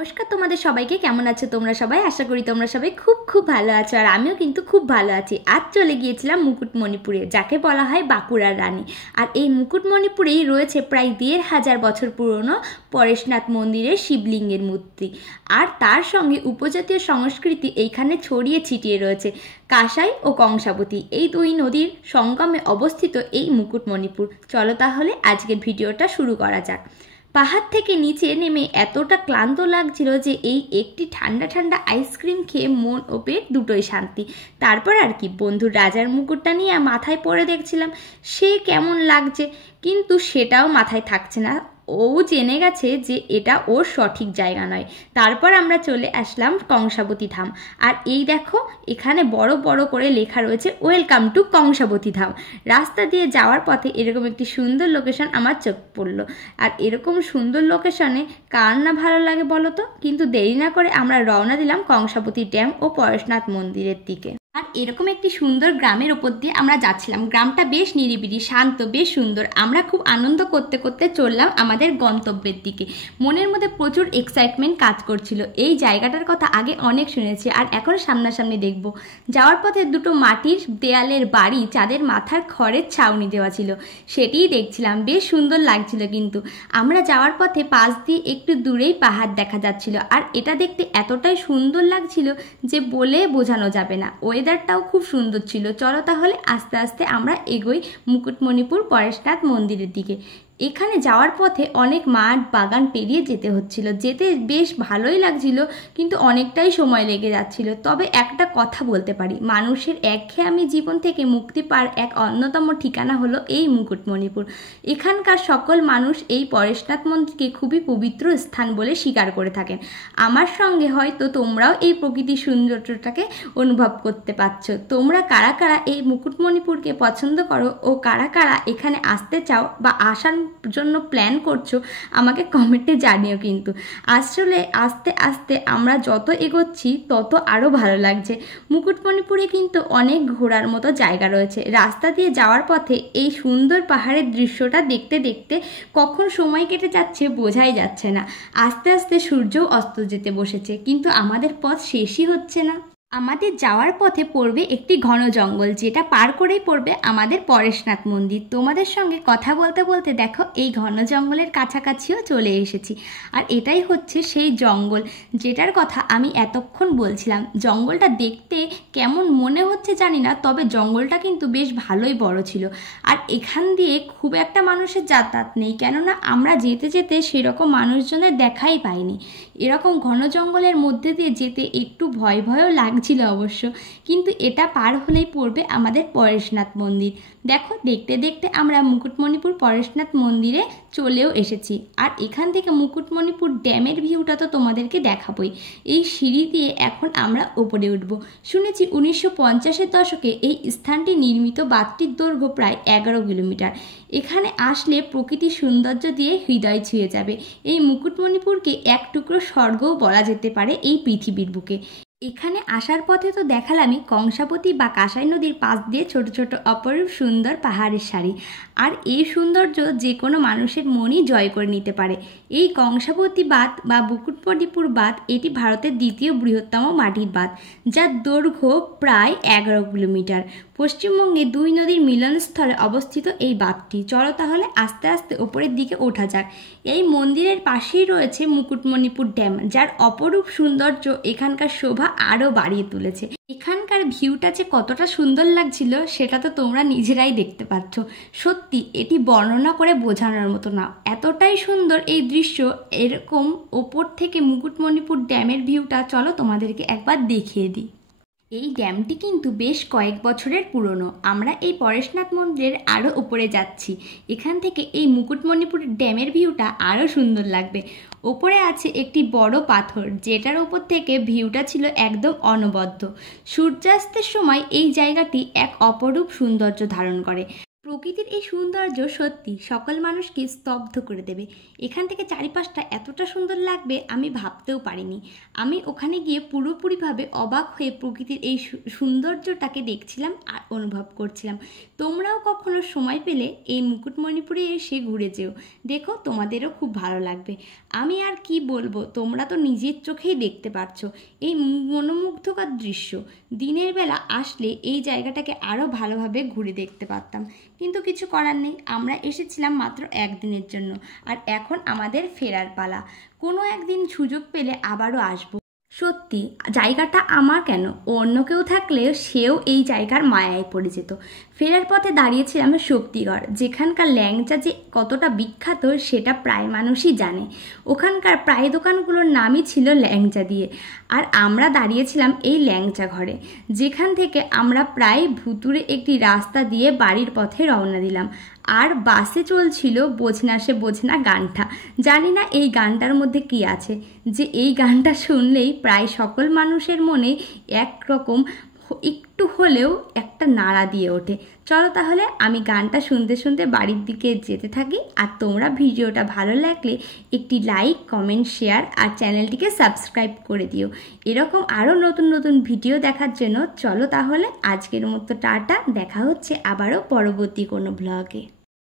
নমস্কার তোমাদের সবাইকে। কেমন আছো তোমরা সবাই? আশা করি তোমরা সবাই খুব খুব ভালো আছো, আর আমিও কিন্তু খুব ভালো আছি। আজ চলে গিয়েছিলাম মুকুটমণিপুরে, যাকে বলা হয় বাঁকুড়ার রানী। আর এই মুকুটমণিপুরেই রয়েছে প্রায় ১৫০০ বছর পুরনো পরেশনাথ মন্দিরের শিবলিঙ্গের মূর্তি, আর তার সঙ্গে উপজাতীয় সংস্কৃতি এইখানে ছড়িয়ে ছিটিয়ে রয়েছে। কাঁসাই ও কংসাবতী এই দুই নদীর সঙ্গমে অবস্থিত এই মুকুটমণিপুর। চলো তাহলে আজকের ভিডিওটা শুরু করা যাক। পাহাড় থেকে নিচে নেমে এতটা ক্লান্ত লাগছিল যে এই একটি ঠান্ডা ঠান্ডা আইসক্রিম খেয়ে মন ও পেট দুটোই শান্তি। তারপর আর কি, বন্ধুর রাজার মুকুটটা নিয়ে মাথায় পরে দেখছিলাম সে কেমন লাগছে, কিন্তু সেটাও মাথায় থাকছে না। ও জেনে গেছে যে এটা ওর সঠিক জায়গা নয়। তারপর আমরা চলে আসলাম কংসাবতী ধাম। আর এই দেখো, এখানে বড় বড় করে লেখা রয়েছে ওয়েলকাম টু কংসাবতী ধাম। রাস্তা দিয়ে যাওয়ার পথে এরকম একটি সুন্দর লোকেশন আমার চোখ পড়লো। আর এরকম সুন্দর লোকেশনে কার না ভালো লাগে বলো তো? কিন্তু দেরি না করে আমরা রওনা দিলাম কংসাবতী ড্যাম ও পরেশনাথ মন্দিরের দিকে। আর এরকম একটি সুন্দর গ্রামের ওপর দিয়ে আমরা যাচ্ছিলাম। গ্রামটা বেশ নিরিবিলি, শান্ত, বেশ সুন্দর। আমরা খুব আনন্দ করতে করতে চললাম আমাদের গন্তব্যের দিকে। মনের মধ্যে প্রচুর এক্সাইটমেন্ট কাজ করছিল। এই জায়গাটার কথা আগে অনেক শুনেছি, আর এখন সামনাসামনি দেখব। যাওয়ার পথে দুটো মাটির দেয়ালের বাড়ি, চাঁদের মাথার খড়ের ছাউনি দেওয়া ছিল, সেটিই দেখছিলাম। বেশ সুন্দর লাগছিল। কিন্তু আমরা যাওয়ার পথে পাশ দিয়ে একটু দূরেই পাহাড় দেখা যাচ্ছিল, আর এটা দেখতে এতটাই সুন্দর লাগছিল যে বলে বোঝানো যাবে না। ওয়েদারটাও খুব সুন্দর ছিল। চলো তাহলে আস্তে আস্তে আমরা এগোই মুকুটমণিপুর পরেশনাথ মন্দিরের দিকে। এখানে যাওয়ার পথে অনেক মাঠ বাগান পেরিয়ে যেতে হচ্ছিল। যেতে বেশ ভালোই লাগছিল, কিন্তু অনেকটাই সময় লেগে যাচ্ছিল। তবে একটা কথা বলতে পারি, মানুষের একঘেয়েমি জীবন থেকে মুক্তি পাওয়ার এক অন্যতম ঠিকানা হলো এই মুকুটমণিপুর। এখানকার সকল মানুষ এই পরেশনাথ মন্দিরকে খুবই পবিত্র স্থান বলে স্বীকার করে থাকেন। আমার সঙ্গে হয়তো তোমরাও এই প্রকৃতির সৌন্দর্যটাকে অনুভব করতে পারছো। তোমরা কারা কারা এই মুকুটমণিপুরকে পছন্দ করো ও কারা কারা এখানে আসতে চাও বা আসার জন্য প্ল্যান করছো, আমাকে কমেন্টে জানিও। কিন্তু আসলে আস্তে আস্তে আমরা যত এগোচ্ছি তত আরও ভালো লাগছে। মুকুটমণিপুরে কিন্তু অনেক ঘোরার মতো জায়গা রয়েছে। রাস্তা দিয়ে যাওয়ার পথে এই সুন্দর পাহাড়ের দৃশ্যটা দেখতে দেখতে কখন সময় কেটে যাচ্ছে বোঝাই যাচ্ছে না। আস্তে আস্তে সূর্যও অস্ত যেতে বসেছে, কিন্তু আমাদের পথ শেষই হচ্ছে না। আমাদের যাওয়ার পথে পড়বে একটি ঘন জঙ্গল, যেটা পার করেই পড়বে আমাদের পরেশনাথ মন্দির। তোমাদের সঙ্গে কথা বলতে বলতে দেখো এই ঘন জঙ্গলের কাছাকাছিও চলে এসেছি। আর এটাই হচ্ছে সেই জঙ্গল যেটার কথা আমি এতক্ষণ বলছিলাম। জঙ্গলটা দেখতে কেমন মনে হচ্ছে জানি না, তবে জঙ্গলটা কিন্তু বেশ ভালোই বড় ছিল। আর এখান দিয়ে খুব একটা মানুষের যাতায়াত নেই, কেননা আমরা যেতে যেতে সেরকম মানুষজনের দেখাই পাইনি। এরকম ঘন জঙ্গলের মধ্যে দিয়ে যেতে একটু ভয় ভয়ও লাগছিল অবশ্য, কিন্তু এটা পার হলেই পড়বে আমাদের পরেশনাথ মন্দির। দেখো, দেখতে দেখতে আমরা মুকুটমণিপুর পরেশনাথ মন্দিরে চলেও এসেছি। আর এখান থেকে মুকুটমণিপুর ড্যামের ভিউটা তো তোমাদেরকে দেখাবই। এই সিঁড়ি দিয়ে এখন আমরা ওপরে উঠব। শুনেছি 1950-এর দশকে এই স্থানটি নির্মিত। বাঁধটির দৈর্ঘ্য প্রায় 11 কিলোমিটার। এখানে আসলে প্রকৃতির সৌন্দর্য দিয়ে হৃদয় ছুঁয়ে যাবে। এই মুকুটমণিপুরকে এক টুকরো স্বর্গও বলা যেতে পারে এই পৃথিবীর বুকে। এখানে আসার পথে তো দেখালামই কংসাবতী বা কাঁসাই নদীর পাশ দিয়ে ছোট ছোট অপরূপ সুন্দর পাহাড়ের সারি। আর এই সৌন্দর্য যে কোনো মানুষের মনই জয় করে নিতে পারে। এই কংসাবতী বাঁধ বা মুকুটমণিপুর বাঁধ, এটি ভারতের দ্বিতীয় বৃহত্তম মাটির বাঁধ, যার দৈর্ঘ্য প্রায় 11 কিলোমিটার। পশ্চিমবঙ্গে দুই নদীর মিলনস্থলে অবস্থিত এই বাঁধটি। চলো তাহলে আস্তে আস্তে ওপরের দিকে ওঠা যাক। এই মন্দিরের পাশেই রয়েছে মুকুটমণিপুর ড্যাম, যার অপরূপ সৌন্দর্য এখানকার শোভা আরও বাড়িয়ে তুলেছে। এখানকার ভিউটা যে কতটা সুন্দর লাগছিল সেটা তো তোমরা নিজেরাই দেখতে পাচ্ছ। সত্যি এটি বর্ণনা করে বোঝানোর মতো না, এতটাই সুন্দর এই দৃশ্য। এরকম ওপর থেকে মুকুটমণিপুর ড্যামের ভিউটা চলো তোমাদেরকে একবার দেখিয়ে দিই। এই ড্যামটি কিন্তু বেশ কয়েক বছরের পুরনো। আমরা এই পরেশনাথ মন্দিরের আরও উপরে যাচ্ছি। এখান থেকে এই মুকুটমণিপুর ড্যামের ভিউটা আরও সুন্দর লাগবে। ওপরে আছে একটি বড় পাথর, যেটার উপর থেকে ভিউটা ছিল একদম অনবদ্য। সূর্যাস্তের সময় এই জায়গাটি এক অপরূপ সৌন্দর্য ধারণ করে। প্রকৃতির এই সৌন্দর্য সত্যি সকল মানুষকে স্তব্ধ করে দেবে। এখান থেকে চারিপাশটা এতটা সুন্দর লাগবে আমি ভাবতেও পারিনি। আমি ওখানে গিয়ে পুরোপুরিভাবে অবাক হয়ে প্রকৃতির এই সৌন্দর্যটাকে দেখছিলাম আর অনুভব করছিলাম। তোমরাও কখনো সময় পেলে এই মুকুটমণিপুরে এসে ঘুরে যেও, দেখো তোমাদেরও খুব ভালো লাগবে। আমি আর কি বলবো, তোমরা তো নিজের চোখেই দেখতে পারছো এই মনোমুগ্ধকর দৃশ্য। দিনের বেলা আসলে এই জায়গাটাকে আরও ভালোভাবে ঘুরে দেখতে পারতাম, কিন্তু কিছু করার নেই। আমরা এসেছিলাম মাত্র একদিনের জন্য, আর এখন আমাদের ফেরার পালা। কোনো একদিন সুযোগ পেলে আবারও আসবো। সত্যি জায়গাটা আমার কেন, অন্য কেউ থাকলে সেও এই জায়গার মায়ায় পড়ে যেত। ফেরার পথে দাঁড়িয়েছিলাম শক্তিগড়, যেখানকার ল্যাংচা যে কতটা বিখ্যাত সেটা প্রায় মানুষই জানে। ওখানকার প্রায় দোকানগুলোর নামই ছিল ল্যাংচা দিয়ে। আর আমরা দাঁড়িয়েছিলাম এই ল্যাংচা ঘরে, যেখান থেকে আমরা প্রায় ভুতুরে একটি রাস্তা দিয়ে বাড়ির পথে রওনা দিলাম। আর বাসে চলছিল বোঝনা সে বোঝনা গানটা। জানি না এই গানটার মধ্যে কী আছে, যে এই গানটা শুনলেই প্রায় সকল মানুষের মনে একরকম একটু হলেও একটা নাড়া দিয়ে ওঠে। চলো তাহলে আমি গানটা শুনতে শুনতে বাড়ির দিকে যেতে থাকি। আর তোমরা ভিডিওটা ভালো লাগলে একটি লাইক, কমেন্ট, শেয়ার আর চ্যানেলটিকে সাবস্ক্রাইব করে দিও। এরকম আরও নতুন নতুন ভিডিও দেখার জন্য চলো তাহলে আজকের মতো টাটা, দেখা হচ্ছে আবারও পরবর্তী কোনো ব্লগে।